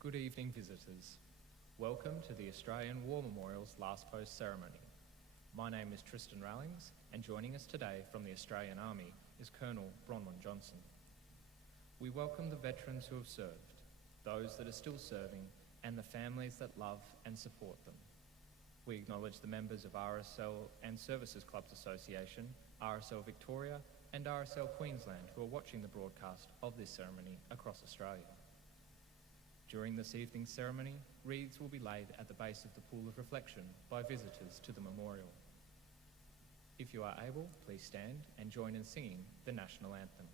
Good evening, visitors. Welcome to the Australian War Memorial's Last Post ceremony. My name is Tristan Rallings, and joining us today from the Australian Army is Colonel Bronwyn Johnson. We welcome the veterans who have served, those that are still serving, and the families that love and support them. We acknowledge the members of RSL and Services Clubs Association, RSL Victoria, and RSL Queensland who are watching the broadcast of this ceremony across Australia. During this evening's ceremony, wreaths will be laid at the base of the Pool of Reflection by visitors to the memorial. If you are able, please stand and join in singing the National Anthem.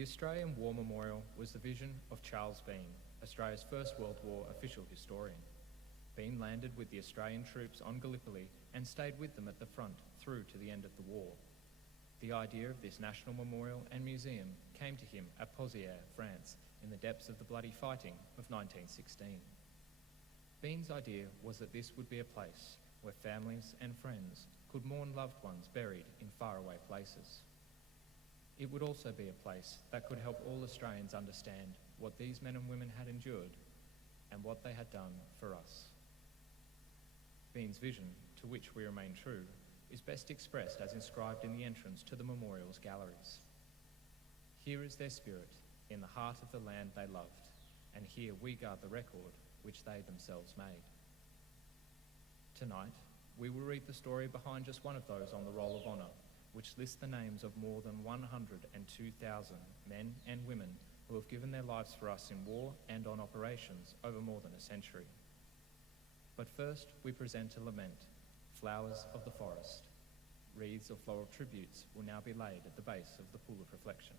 The Australian War Memorial was the vision of Charles Bean, Australia's First World War official historian. Bean landed with the Australian troops on Gallipoli and stayed with them at the front through to the end of the war. The idea of this national memorial and museum came to him at Pozières, France, in the depths of the bloody fighting of 1916. Bean's idea was that this would be a place where families and friends could mourn loved ones buried in faraway places. It would also be a place that could help all Australians understand what these men and women had endured and what they had done for us. Bean's vision, to which we remain true, is best expressed as inscribed in the entrance to the memorial's galleries. Here is their spirit, in the heart of the land they loved, and here we guard the record which they themselves made. Tonight, we will read the story behind just one of those on the Roll of Honour, which lists the names of more than 102,000 men and women who have given their lives for us in war and on operations over more than a century. But first, we present a lament, Flowers of the Forest. Wreaths of floral tributes will now be laid at the base of the Pool of Reflection.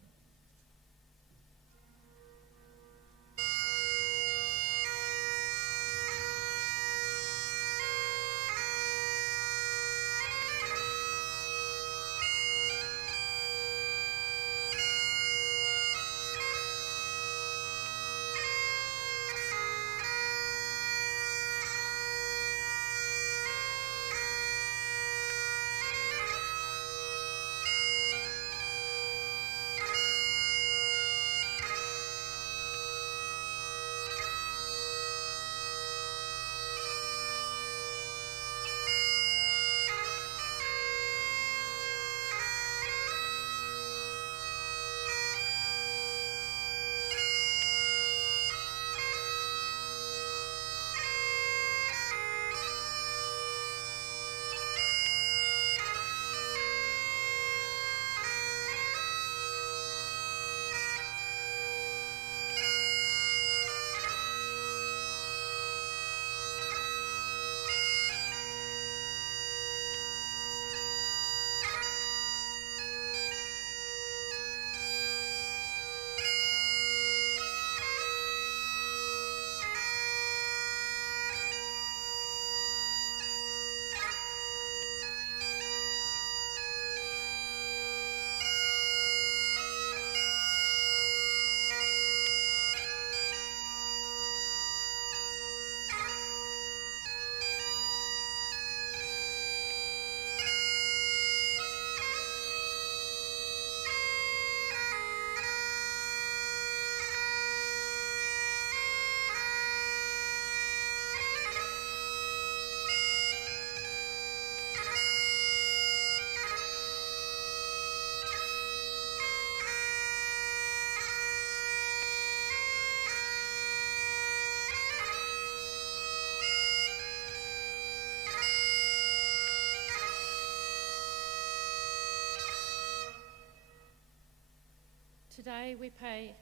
Today we pay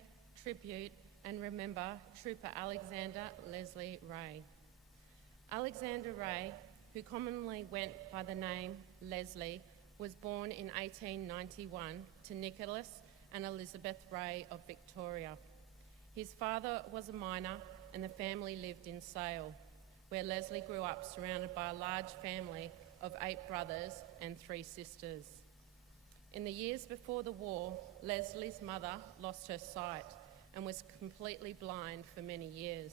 tribute and remember Trooper Alexander Leslie Ray. Alexander Ray, who commonly went by the name Leslie, was born in 1891 to Nicholas and Elizabeth Ray of Victoria. His father was a miner and the family lived in Sale, where Leslie grew up surrounded by a large family of 8 brothers and 3 sisters. In the years before the war, Leslie's mother lost her sight and was completely blind for many years.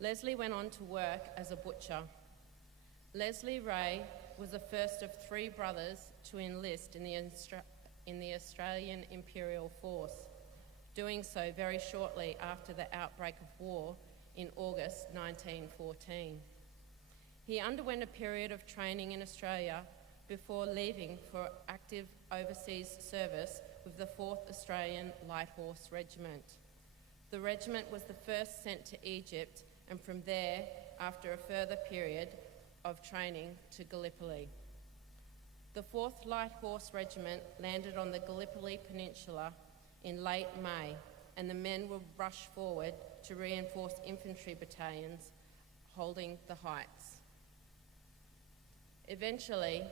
Leslie went on to work as a butcher. Leslie Ray was the first of 3 brothers to enlist in the Australian Imperial Force, doing so very shortly after the outbreak of war in August 1914. He underwent a period of training in Australia before leaving for active overseas service with the 4th Australian Light Horse Regiment. The regiment was the first sent to Egypt, and from there, after a further period of training, to Gallipoli. The 4th Light Horse Regiment landed on the Gallipoli Peninsula in late May, and the men would rush forward to reinforce infantry battalions holding the heights. Eventually,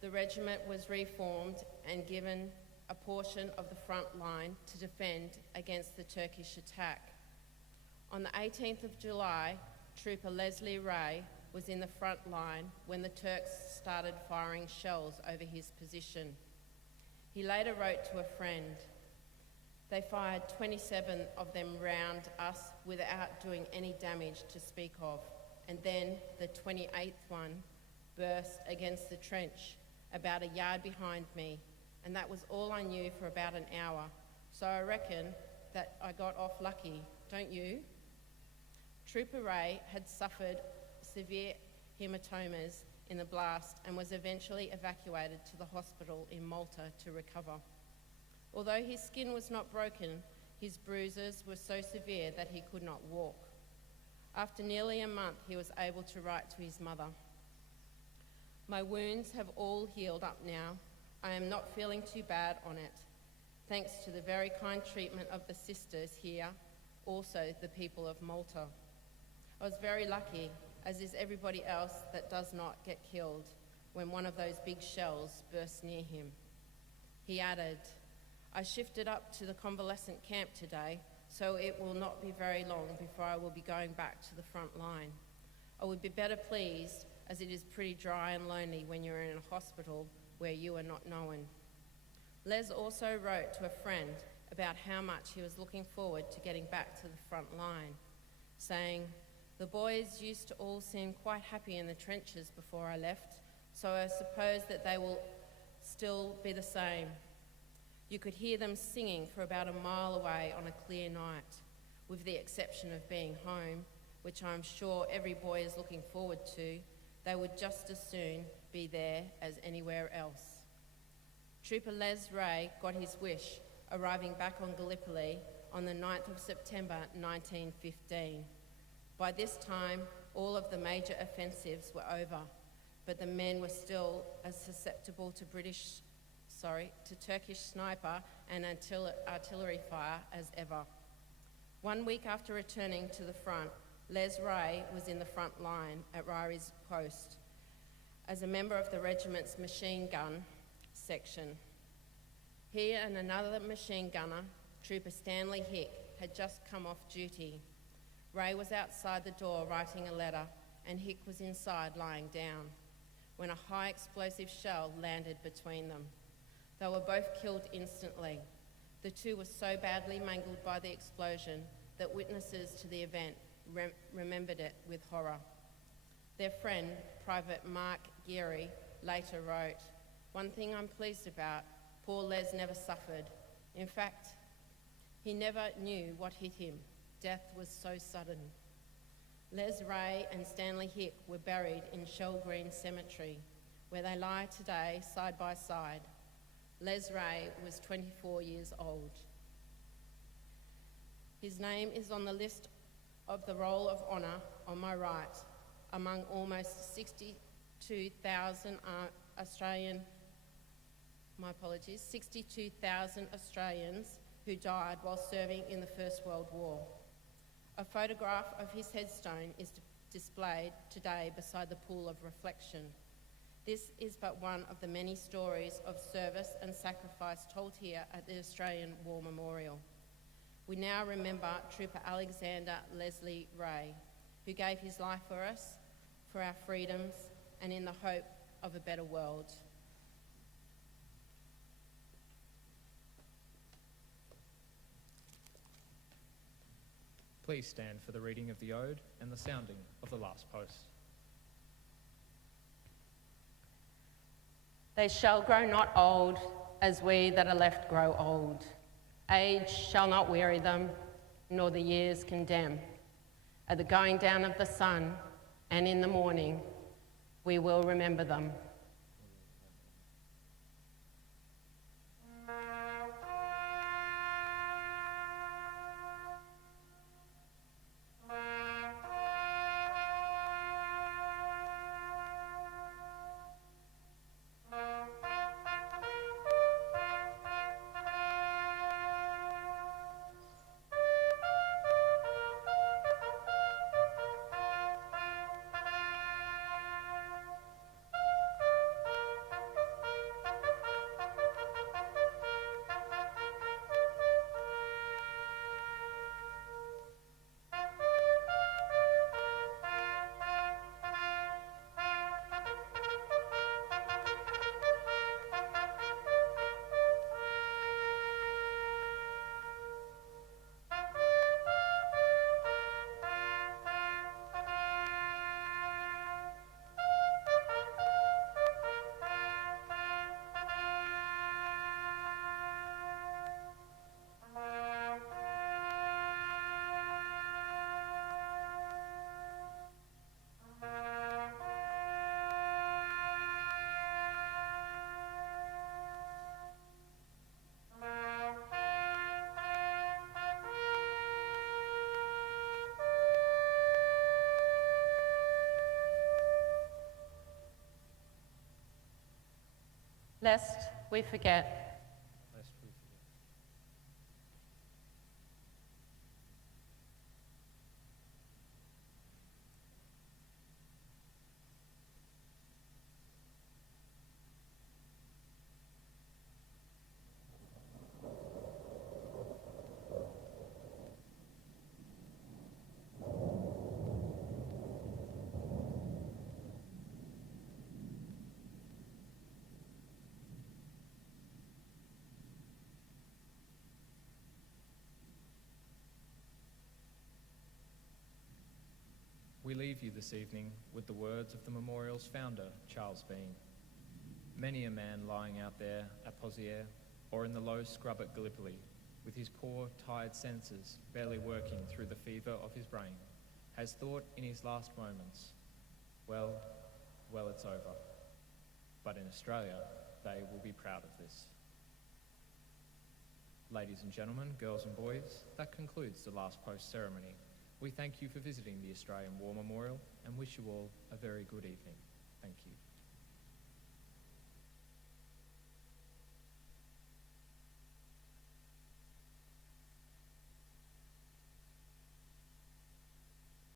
the regiment was reformed and given a portion of the front line to defend against the Turkish attack. On the 18th of July, Trooper Leslie Ray was in the front line when the Turks started firing shells over his position. He later wrote to a friend, "They fired 27 of them round us without doing any damage to speak of, and then the 28th one burst against the trench about a yard behind me, and that was all I knew for about an hour, so I reckon that I got off lucky, don't you?" Trooper Ray had suffered severe hematomas in the blast and was eventually evacuated to the hospital in Malta to recover. Although his skin was not broken, his bruises were so severe that he could not walk. After nearly a month, he was able to write to his mother, "My wounds have all healed up now. I am not feeling too bad on it, thanks to the very kind treatment of the sisters here, also the people of Malta. I was very lucky, as is everybody else that does not get killed when one of those big shells bursts near him." He added, "I shifted up to the convalescent camp today, so it will not be very long before I will be going back to the front line. I would be better pleased, as it is pretty dry and lonely when you're in a hospital where you are not known." Les also wrote to a friend about how much he was looking forward to getting back to the front line, saying, "The boys used to all seem quite happy in the trenches before I left, so I suppose that they will still be the same. You could hear them singing for about a mile away on a clear night, with the exception of being home, which I'm sure every boy is looking forward to. They would just as soon be there as anywhere else." Trooper Les Ray got his wish, arriving back on Gallipoli on the 9th of September 1915. By this time, all of the major offensives were over, but the men were still as susceptible to Turkish sniper and artillery fire as ever. 1 week after returning to the front, Les Ray was in the front line at Ryer's Post as a member of the regiment's machine gun section. He and another machine gunner, Trooper Stanley Hick, had just come off duty. Ray was outside the door writing a letter, and Hick was inside lying down, when a high explosive shell landed between them. They were both killed instantly. The two were so badly mangled by the explosion that witnesses to the event remembered it with horror. Their friend, Private Mark Geary, later wrote, "One thing I'm pleased about, poor Les never suffered. In fact, he never knew what hit him. Death was so sudden." Les Ray and Stanley Hick were buried in Shell Green Cemetery, where they lie today side by side. Les Ray was 24 years old. His name is on the list of the Roll of Honour on my right, among almost 62,000 Australians who died while serving in the First World War. A photograph of his headstone is displayed today beside the pool of reflection. This is but one of the many stories of service and sacrifice told here at the Australian War Memorial. We now remember Trooper Alexander Leslie Ray, who gave his life for us, for our freedoms, and in the hope of a better world. Please stand for the reading of the Ode and the sounding of the last post. They shall grow not old as we that are left grow old. Age shall not weary them, nor the years condemn. At the going down of the sun and in the morning, we will remember them. Lest we forget. Lest we forget. We leave you this evening with the words of the memorial's founder, Charles Bean. Many a man lying out there at Pozières or in the low scrub at Gallipoli, with his poor, tired senses barely working through the fever of his brain, has thought in his last moments, well, it's over. But in Australia, they will be proud of this. Ladies and gentlemen, girls and boys, that concludes the last post ceremony. We thank you for visiting the Australian War Memorial and wish you all a very good evening.